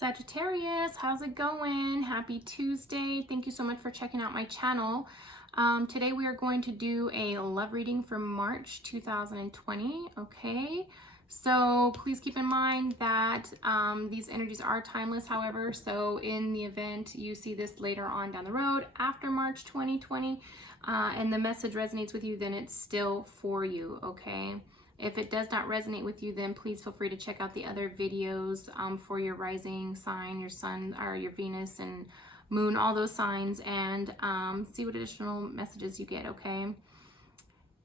Sagittarius, how's it going? Happy Tuesday. Thank you so much for checking out my channel. Today we are going to do a love reading for March 2020. Okay, so please keep in mind that these energies are timeless. However, so in the event you see this later on down the road after March 2020 and the message resonates with you, then it's still for you. Okay. If it does not resonate with you, then please feel free to check out the other videos for your rising sign, your sun, or your Venus and moon, all those signs, and see what additional messages you get, okay?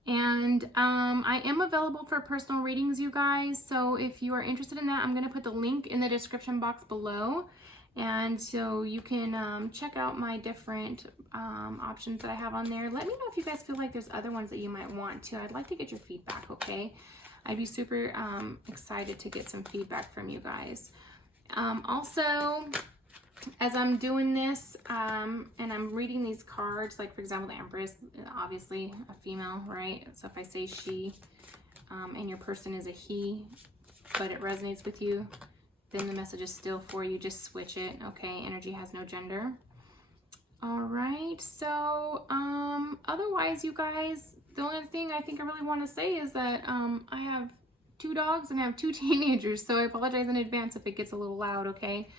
And I am available for personal readings, you guys. So if you are interested in that, I'm going to put the link in the description box below. And so you can check out my different options that I have on there. Let me know if you guys feel like there's other ones that you might want to. I'd like to get your feedback, okay? I'd be super excited to get some feedback from you guys. Also, as I'm doing this and I'm reading these cards, like for example, the Empress, obviously a female, right? So if I say she and your person is a he, but it resonates with you, then the message is still for you. Just switch it, okay? Energy has no gender. All right, so otherwise, you guys, the only thing I think I really want to say is that I have 2 dogs and I have 2 teenagers, so I apologize in advance if it gets a little loud, okay?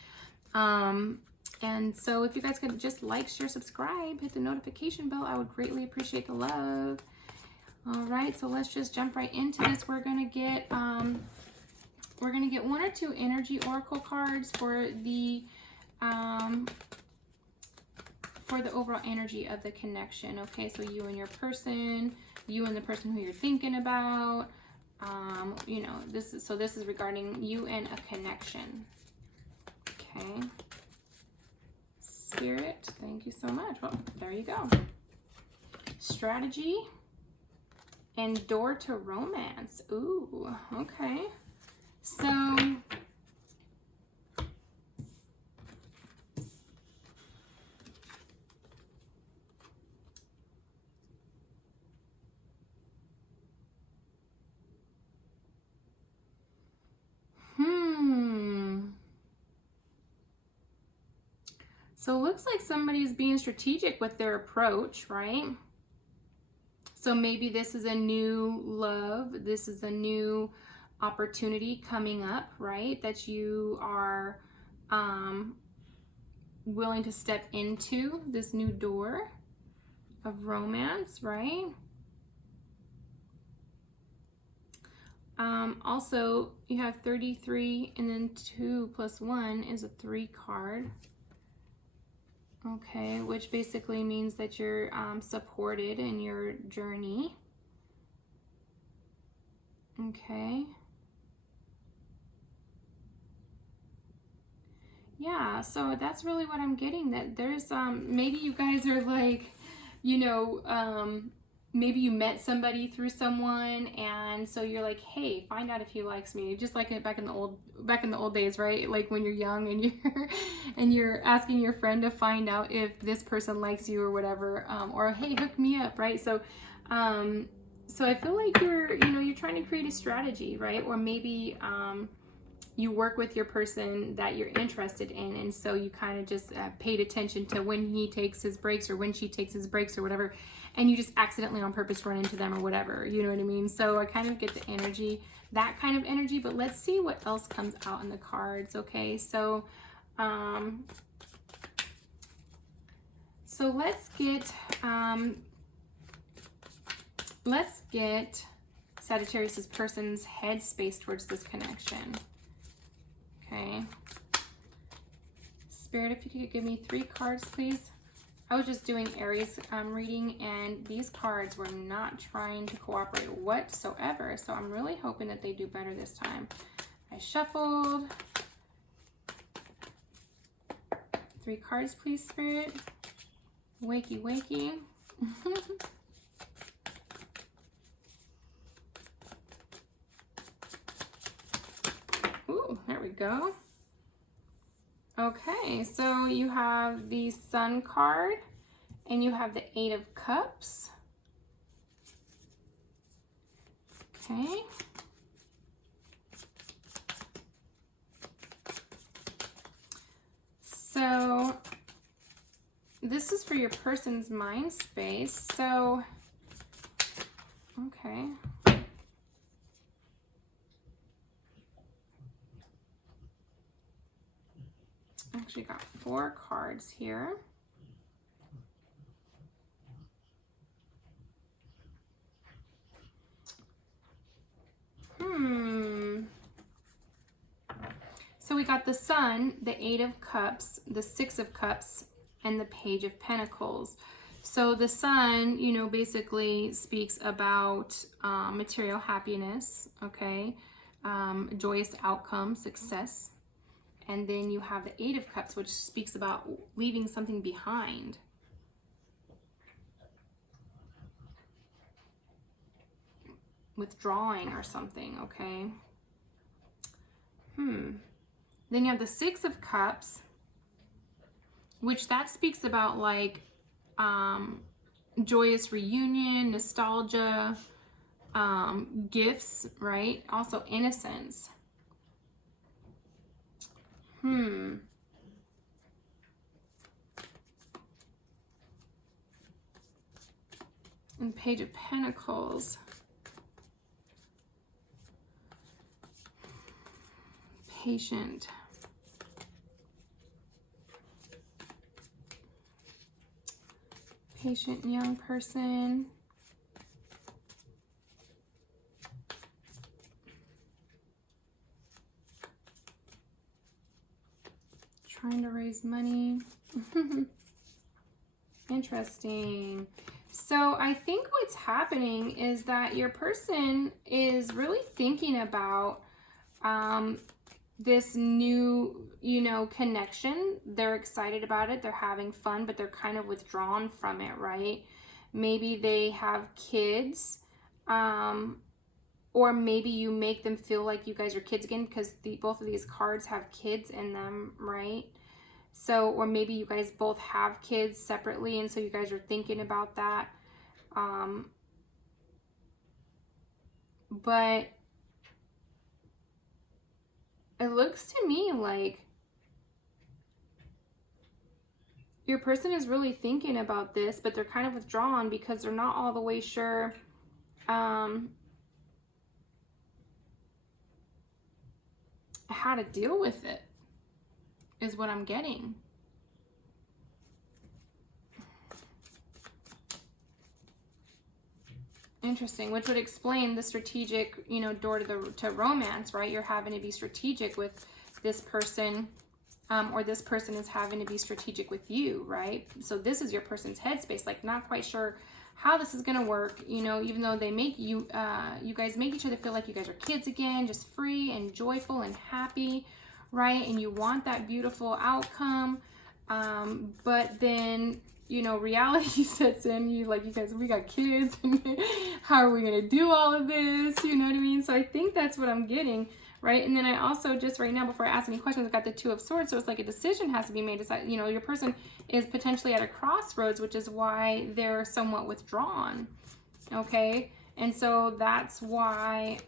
And so if you guys could just like, share, subscribe, hit the notification bell, I would greatly appreciate the love. All right, so let's just jump right into this. We're gonna get 1 or 2 energy oracle cards for the overall energy of the connection. Okay, so you and your person, you and the person who you're thinking about. You know, this is regarding you and a connection. Okay. Spirit, thank you so much. Well, there you go. Strategy and door to romance. Ooh, okay. So So it looks like somebody's being strategic with their approach, right? So maybe this is a new love. This is a new opportunity coming up, right? That you are willing to step into this new door of romance, right? Also, you have 33 and then 2 plus 1 is a 3 card. Okay, which basically means that you're supported in your journey. Okay. Yeah, so that's really what I'm getting, that there's maybe you guys are like, you know, maybe you met somebody through someone, and so you're like, hey, find out if he likes me, just like back in the old days, right? Like when you're young and you're asking your friend to find out if this person likes you or whatever, or hey, hook me up, right? So so I feel like you're trying to create a strategy, right? Or maybe you work with your person that you're interested in, and so you kind of just paid attention to when he takes his breaks or when she takes his breaks or whatever, and you just accidentally on purpose run into them or whatever, you know what I mean? So I kind of get the energy, that kind of energy, but let's see what else comes out in the cards, okay? So so let's get Sagittarius' person's headspace towards this connection. Okay. Spirit, if you could give me 3 cards, please. I was just doing Aries reading, and these cards were not trying to cooperate whatsoever. So I'm really hoping that they do better this time. I shuffled. 3 cards, please, Spirit. Wakey, wakey. Ooh, there we go. Okay, so you have the Sun card and you have the 8 of Cups. Okay. So this is for your person's mind space. So, okay. Actually got 4 cards here. So we got the Sun, the 8 of Cups, the 6 of Cups, and the Page of Pentacles. So the Sun, you know, basically speaks about material happiness, okay, joyous outcome, success. And then you have the 8 of Cups, which speaks about leaving something behind. Withdrawing or something, okay? Then you have the 6 of Cups, which that speaks about like joyous reunion, nostalgia, gifts, right? Also innocence. And Page of Pentacles. Patient. Patient young person. Trying to raise money. Interesting. So I think what's happening is that your person is really thinking about this new, you know, connection. They're excited about it. They're having fun, but they're kind of withdrawn from it, right? Maybe they have kids, or maybe you make them feel like you guys are kids again, because both of these cards have kids in them, right? So, or maybe you guys both have kids separately, and so you guys are thinking about that. But it looks to me like your person is really thinking about this, but they're kind of withdrawn because they're not all the way sure how to deal with it, is what I'm getting. Interesting, which would explain the strategic, you know, door to romance, right? You're having to be strategic with this person, or this person is having to be strategic with you, right? So this is your person's headspace, like not quite sure how this is going to work, you know, even though they make you, you guys make each other feel like you guys are kids again, just free and joyful and happy, right? And you want that beautiful outcome, but then, you know, reality sets in. You guys, we got kids, and how are we gonna do all of this? You know what I mean? So I think that's what I'm getting, right? And then I also just right now, before I ask any questions, I got the 2 of Swords. So it's like a decision has to be made. It's like, you know, your person is potentially at a crossroads, which is why they're somewhat withdrawn. Okay, and so that's why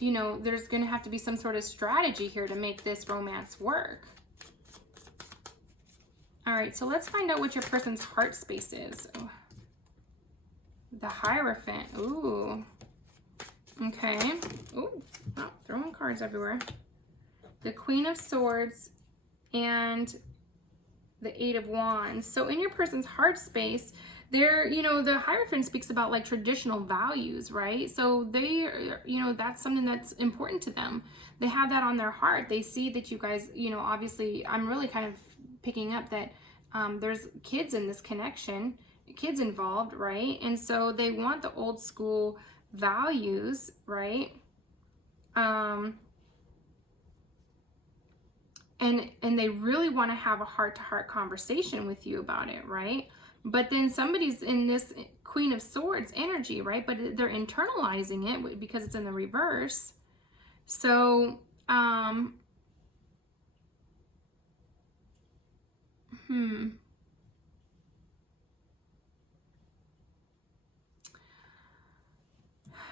you know, there's gonna have to be some sort of strategy here to make this romance work. All right, so let's find out what your person's heart space is. Oh. The Hierophant. Ooh. Okay. Ooh. Oh, throwing cards everywhere. The Queen of Swords and the 8 of Wands. So in your person's heart space, there, you know, the Hierophant speaks about like traditional values, right? So they, you know, that's something that's important to them. They have that on their heart. They see that you guys, you know, obviously, I'm really kind of picking up that there's kids in this connection, kids involved, right? And so they want the old school values, right? And they really want to have a heart-to-heart conversation with you about it, right? But then somebody's in this Queen of Swords energy, right? But they're internalizing it because it's in the reverse. So,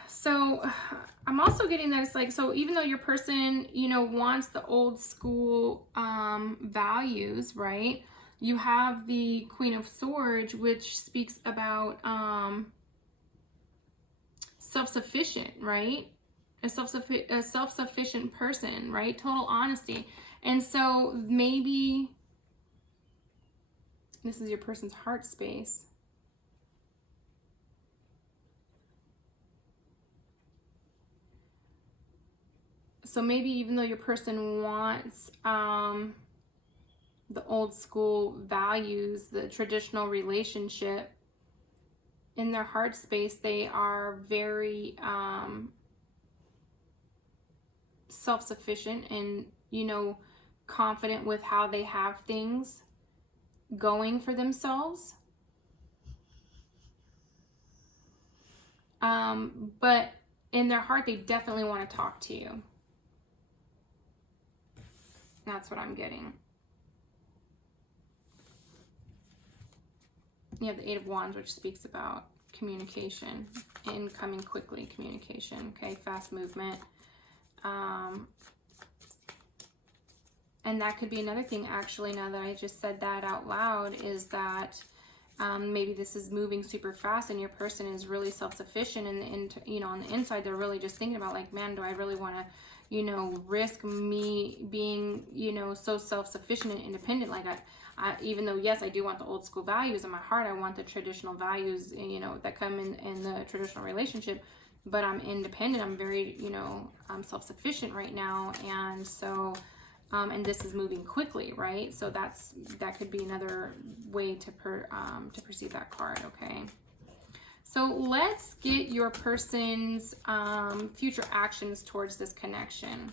So I'm also getting that it's like, so even though your person, you know, wants the old school values, right? You have the Queen of Swords, which speaks about self-sufficient, right? A self-sufficient person, right? Total honesty. And so maybe this is your person's heart space. So maybe even though your person wants the old school values, the traditional relationship, in their heart space, they are very self-sufficient and, you know, confident with how they have things going for themselves. But in their heart, they definitely want to talk to you. That's what I'm getting. You have the Eight of Wands, which speaks about communication, incoming quickly communication, okay, fast movement. And that could be another thing, actually, now that I just said that out loud, is that maybe this is moving super fast and your person is really self-sufficient, and you know, on the inside, they're really just thinking about, like, man, do I really want to, you know, risk me being, you know, so self-sufficient and independent? Like, I even though, yes, I do want the old school values in my heart, I want the traditional values, you know, that come in the traditional relationship, but I'm independent. I'm very, you know, I'm self-sufficient right now. And so, and this is moving quickly, right? So that could be another way to perceive that card, okay? So let's get your person's future actions towards this connection.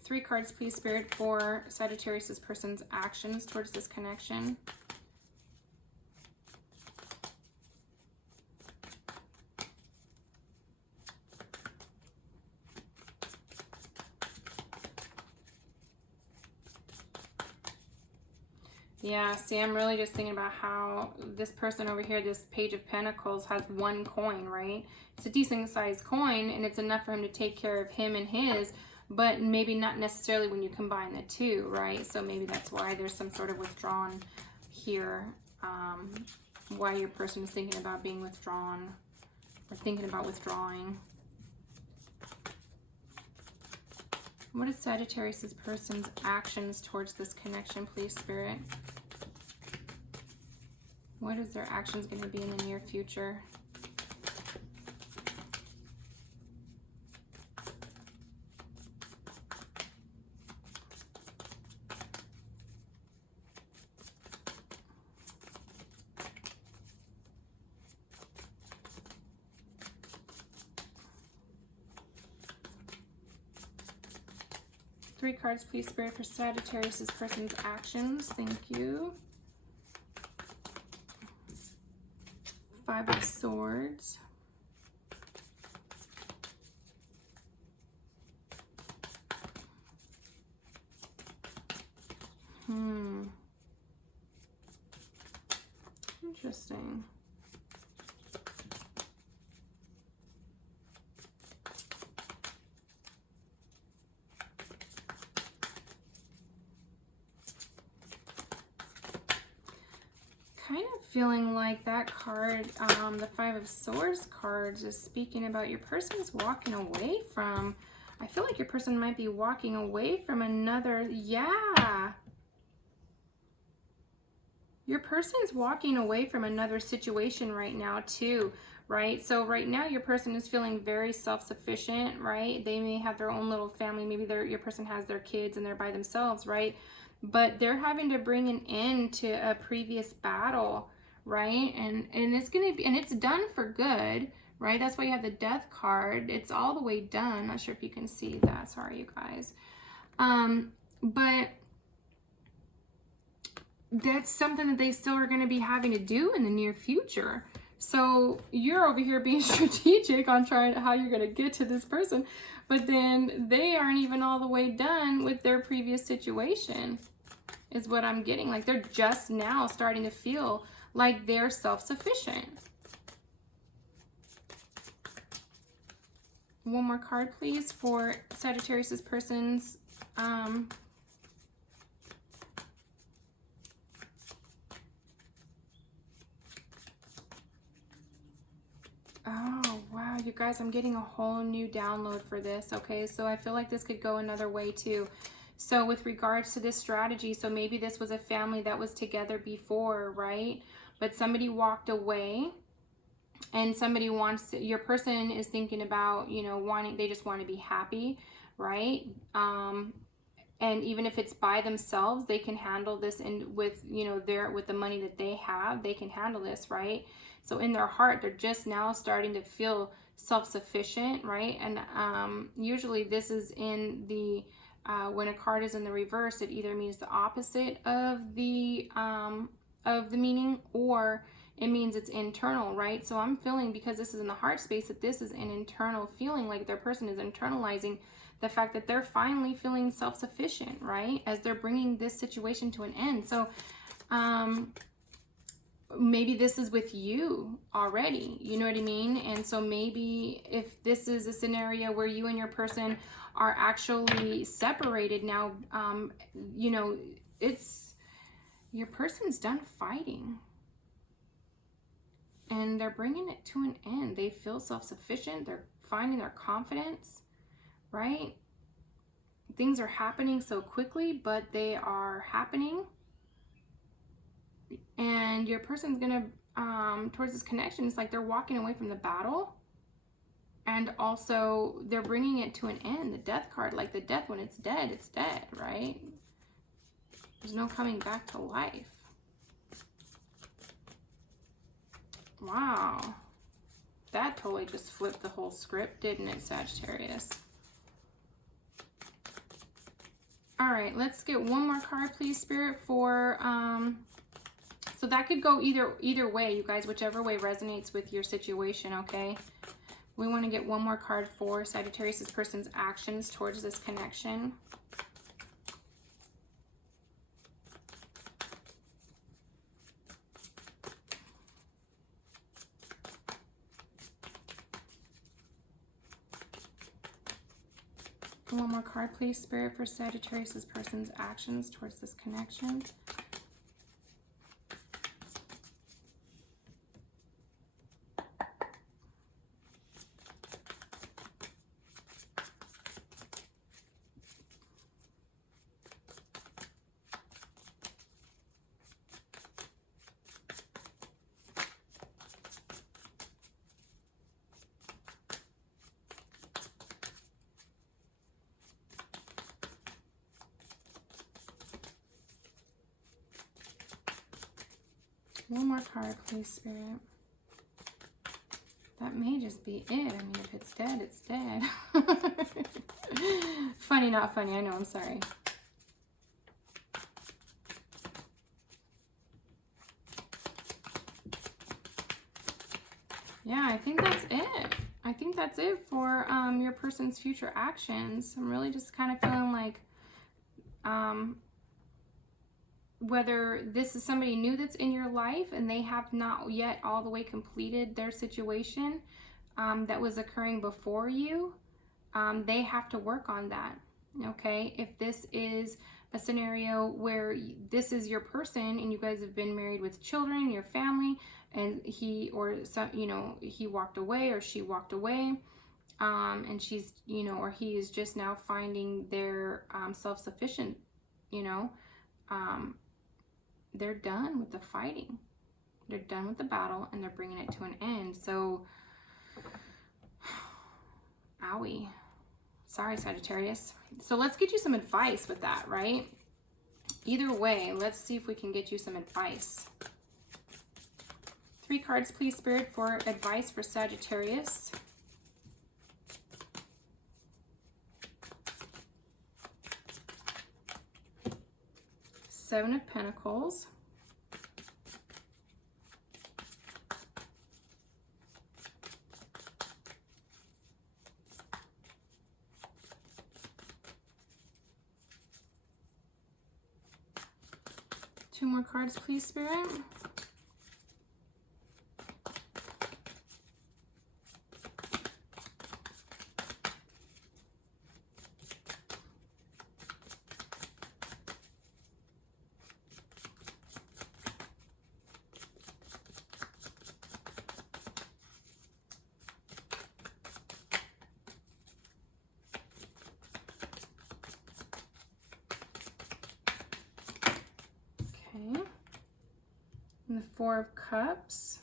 Three cards, please, Spirit, for Sagittarius' person's actions towards this connection. Yeah, see, I'm really just thinking about how this person over here, this Page of Pentacles, has one coin, right? It's a decent sized coin, and it's enough for him to take care of him and his, but maybe not necessarily when you combine the two, right? So maybe that's why there's some sort of withdrawn here, why your person is thinking about being withdrawn or thinking about withdrawing. What is Sagittarius' person's actions towards this connection, please, Spirit? What is their actions going to be in the near future? Three cards, please, Spirit, for Sagittarius' person's actions. Thank you. Five of Swords. Interesting. Kind of feeling like that card, the Five of Swords cards, is speaking about your person's walking away from, I feel like your person might be walking away from another, yeah. Your person is walking away from another situation right now too, right? So right now your person is feeling very self-sufficient, right? They may have their own little family. Maybe your person has their kids and they're by themselves, right? But they're having to bring an end to a previous battle, right? And it's going to be, and it's done for good, right? That's why you have the Death card. It's all the way done. Not sure if you can see that. Sorry, you guys. But that's something that they still are going to be having to do in the near future. So you're over here being strategic on trying how you're going to get to this person, but then they aren't even all the way done with their previous situation, is what I'm getting. Like, they're just now starting to feel like they're self-sufficient. One more card, please, for Sagittarius' person's oh, wow, you guys, I'm getting a whole new download for this, okay? So I feel like this could go another way too. So with regards to this strategy, so maybe this was a family that was together before, right? But somebody walked away, and somebody wants to, your person is thinking about, you know, they just want to be happy, right? And even if it's by themselves, they can handle this, and with, you know, with the money that they have, they can handle this, right? So in their heart, they're just now starting to feel self-sufficient, right? And usually this is in the when a card is in the reverse, it either means the opposite of the meaning, or it means it's internal, right? So I'm feeling, because this is in the heart space, that this is an internal feeling, like their person is internalizing the fact that they're finally feeling self-sufficient, right? As they're bringing this situation to an end. So maybe this is with you already, you know what I mean? And so maybe if this is a scenario where you and your person are actually separated now, you know, it's, your person's done fighting. And they're bringing it to an end. They feel self-sufficient. They're finding their confidence, right? Things are happening so quickly, but they are happening. And your person's going to, towards this connection, it's like they're walking away from the battle. And also, they're bringing it to an end. The death card, like the death, when it's dead, right? There's no coming back to life. Wow, that totally just flipped the whole script, didn't it, Sagittarius? All right, let's get one more card, please, Spirit, for so that could go either way, you guys, whichever way resonates with your situation, okay? We want to get one more card for Sagittarius' person's actions towards this connection. One more card, please, Spirit, for Sagittarius' person's actions towards this connection. One more card, please, Spirit. That may just be it. I mean, if it's dead, it's dead. Funny, not funny. I know, I'm sorry. Yeah, I think that's it. I think that's it for your person's future actions. I'm really just kind of feeling like whether this is somebody new that's in your life and they have not yet all the way completed their situation that was occurring before you, they have to work on that, okay? If this is a scenario where this is your person and you guys have been married with children, your family, and he or some, you know, he walked away or she walked away, and she's, you know, or he is just now finding their self-sufficient, you know, they're done with the fighting. They're done with the battle and they're bringing it to an end. So, owie. Sorry, Sagittarius. So let's get you some advice with that, right? Either way, let's see if we can get you some advice. 3 cards, please, Spirit, for advice for Sagittarius. Seven of Pentacles. Two more cards, please, Spirit. the Four of Cups.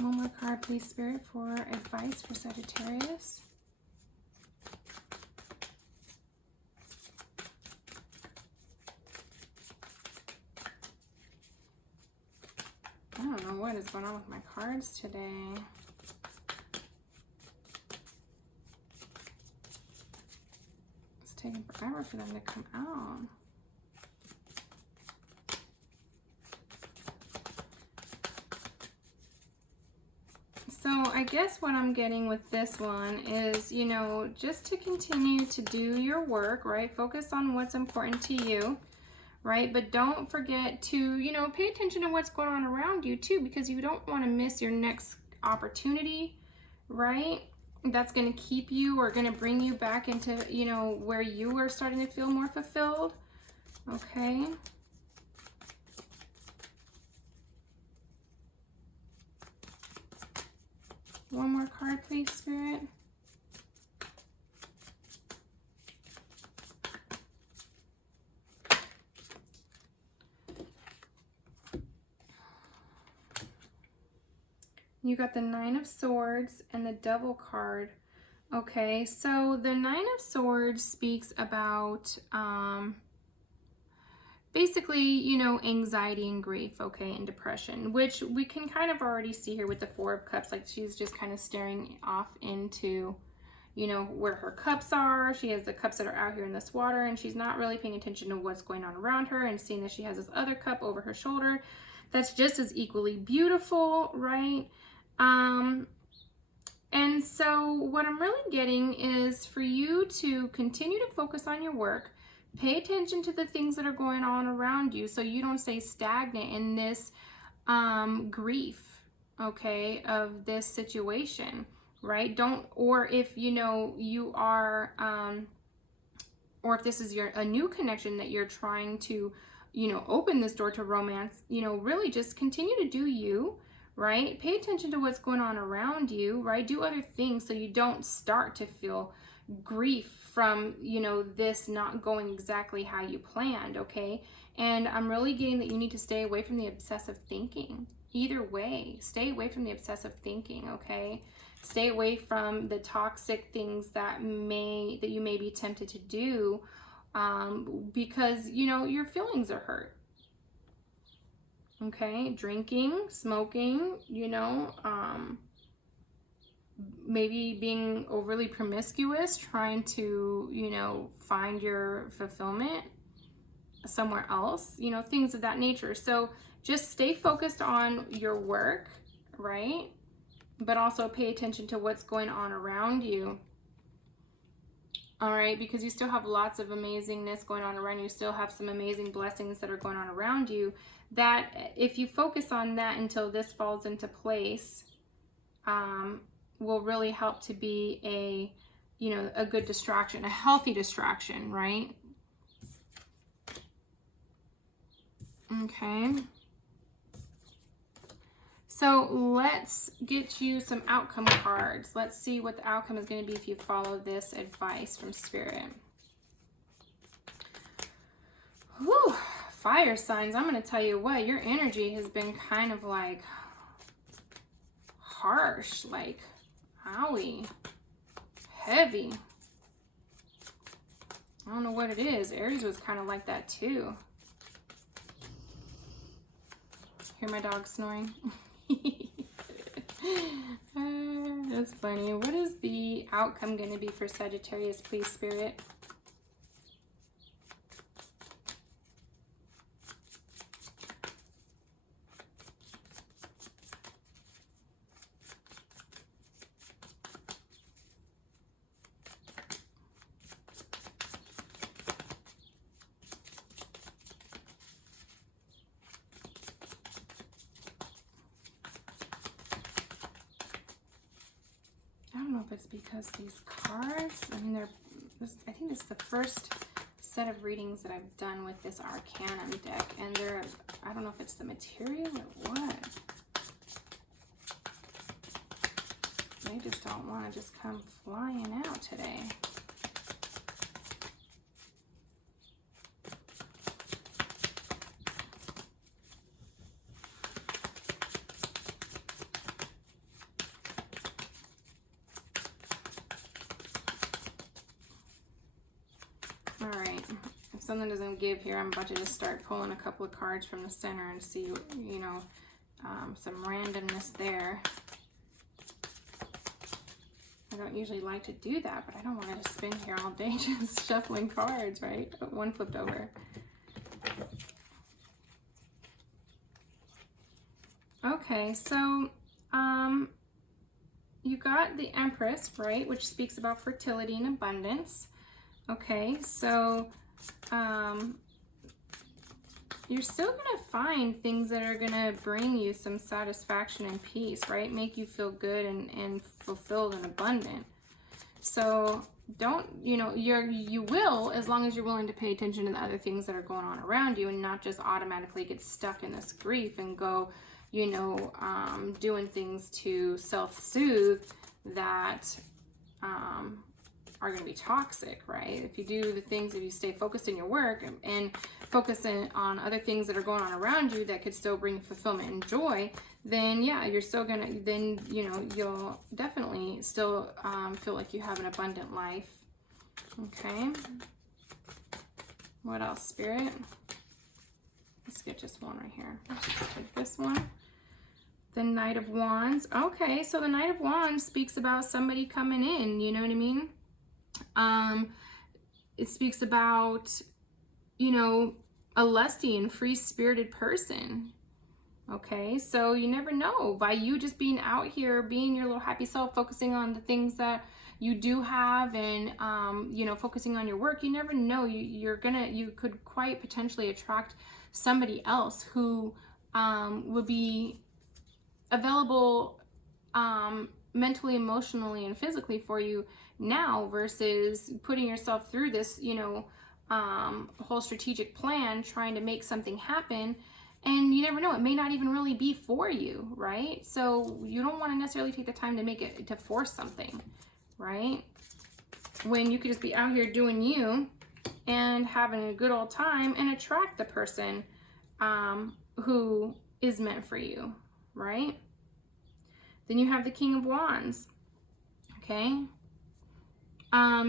One more card, please, Spirit, for advice for Sagittarius. I don't know what is going on with my cards today. It's taking forever for them to come out. So I guess what I'm getting with this one is, you know, just to continue to do your work, right? Focus on what's important to you, right? But don't forget to, you know, pay attention to what's going on around you too, because you don't want to miss your next opportunity, right? That's going to keep you or going to bring you back into, you know, where you are starting to feel more fulfilled, okay? One more card, please, Spirit. You got the Nine of Swords and the Devil card. Okay, so the Nine of Swords speaks about basically, you know, anxiety and grief, okay, and depression, which we can kind of already see here with the Four of Cups. Like, she's just kind of staring off into, you know, where her cups are. She has the cups that are out here in this water, and she's not really paying attention to what's going on around her, and seeing that she has this other cup over her shoulder that's just as equally beautiful, right? And so what I'm really getting is for you to continue to focus on your work. Pay attention to the things that are going on around you so you don't stay stagnant in this grief, okay, of this situation, right? Don't, or if, you know, you are, or if this is a new connection that you're trying to, you know, open this door to romance, you know, really just continue to do you, right? Pay attention to what's going on around you, right? Do other things so you don't start to feel grief from, you know, this not going exactly how you planned, okay? And I'm really getting that you need to stay away from the obsessive thinking. Either way, stay away from the obsessive thinking, okay? Stay away from the toxic things that you may be tempted to do because, you know, your feelings are hurt. Okay, drinking, smoking, you know, maybe being overly promiscuous, trying to, you know, find your fulfillment somewhere else, you know, things of that nature. So just stay focused on your work, right? But also pay attention to what's going on around you. All right, because you still have lots of amazingness going on around you. You still have some amazing blessings that are going on around you, that if you focus on that until this falls into place, will really help to be a, you know, a good distraction, a healthy distraction, right? Okay. So let's get you some outcome cards. Let's see what the outcome is going to be if you follow this advice from Spirit. Whew, fire signs. I'm going to tell you what, your energy has been kind of like harsh, like owie, heavy. I don't know what it is. Aries was kind of like that too. Hear my dog snoring? That's funny. What is the outcome going to be for Sagittarius, please, Spirit? is because these cards, I mean, I think this is the first set of readings that I've done with this Arcanum deck, and I don't know if it's the material or what. They just don't want to just come flying out today. If something doesn't give here, I'm about to just start pulling a couple of cards from the center and see, you know, some randomness there. I don't usually like to do that, but I don't want to just spend here all day just shuffling cards, right? Oh, one flipped over. Okay, so you got the Empress, right, which speaks about fertility and abundance. Okay, so you're still going to find things that are going to bring you some satisfaction and peace, right? Make you feel good and fulfilled and abundant. So don't, you know, you will, as long as you're willing to pay attention to the other things that are going on around you and not just automatically get stuck in this grief and go, you know, doing things to self-soothe that are going to be toxic, right? If you do the things, if you stay focused in your work and focus on other things that are going on around you that could still bring fulfillment and joy, then yeah, you're still gonna, then, you know, you'll definitely still feel like you have an abundant life. Okay. What else, Spirit? Let's get just one right here. Let's just take this one. The Knight of Wands. Okay, so the Knight of Wands speaks about somebody coming in, you know what I mean? It speaks about, you know, a lusty and free-spirited person. Okay, so you never know. By you just being out here, being your little happy self, focusing on the things that you do have and, you know, focusing on your work, you never know. You could quite potentially attract somebody else who would be available mentally, emotionally, and physically for you now versus putting yourself through this, you know, whole strategic plan, trying to make something happen. And you never know, it may not even really be for you, right? So you don't want to necessarily take the time to make it, to force something, right? When you could just be out here doing you and having a good old time and attract the person who is meant for you, right? Then you have the King of Wands, okay?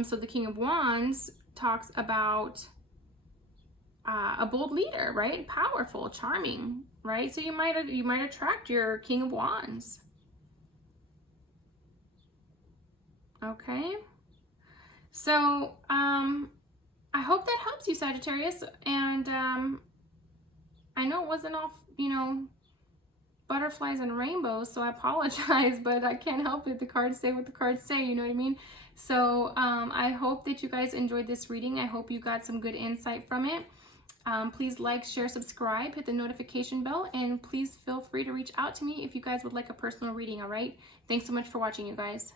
So the King of Wands talks about a bold leader, right? Powerful, charming, right? So you might attract your King of Wands. Okay. So I hope that helps you, Sagittarius. And I know it wasn't all, you know, butterflies and rainbows, so I apologize, but I can't help it. The cards say what the cards say, you know what I mean? So I hope that you guys enjoyed this reading. I hope you got some good insight from it. Please like, share, subscribe, hit the notification bell, and please feel free to reach out to me if you guys would like a personal reading, all right? Thanks so much for watching, you guys.